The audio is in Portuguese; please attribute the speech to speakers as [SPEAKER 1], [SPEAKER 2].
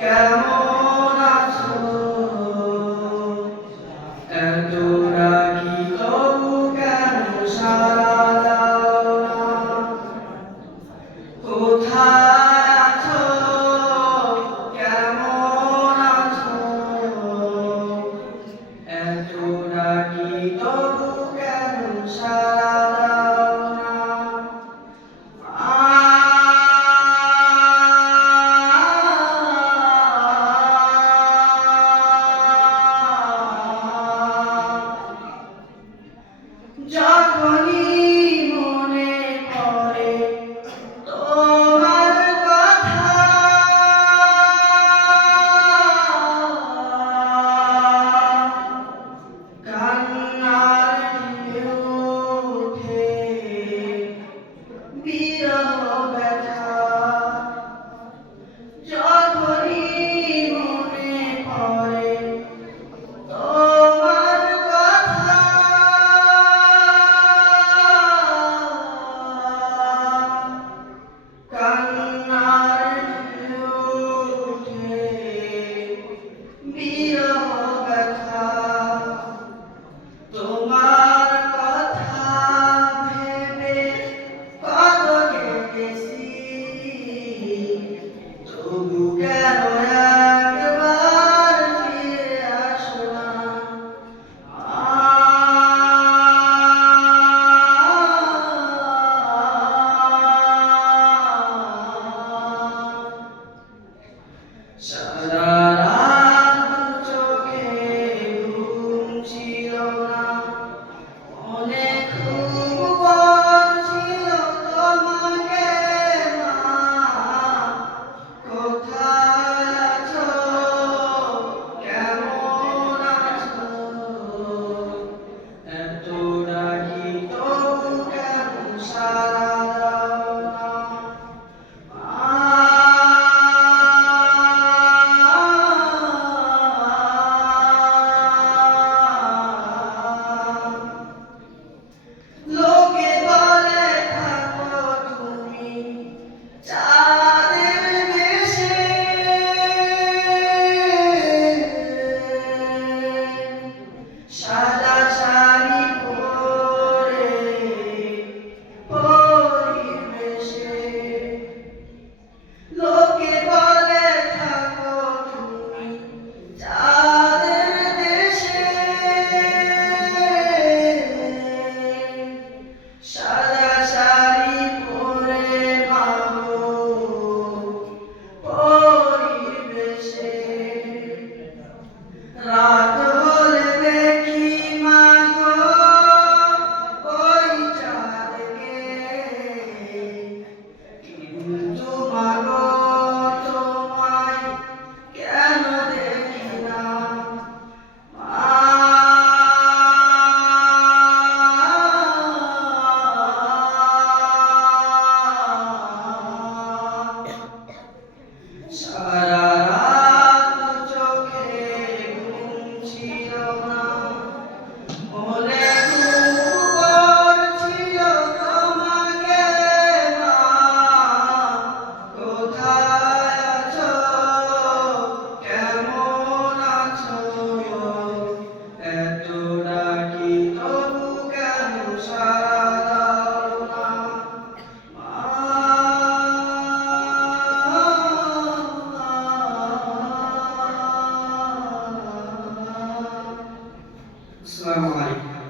[SPEAKER 1] Quero Shada.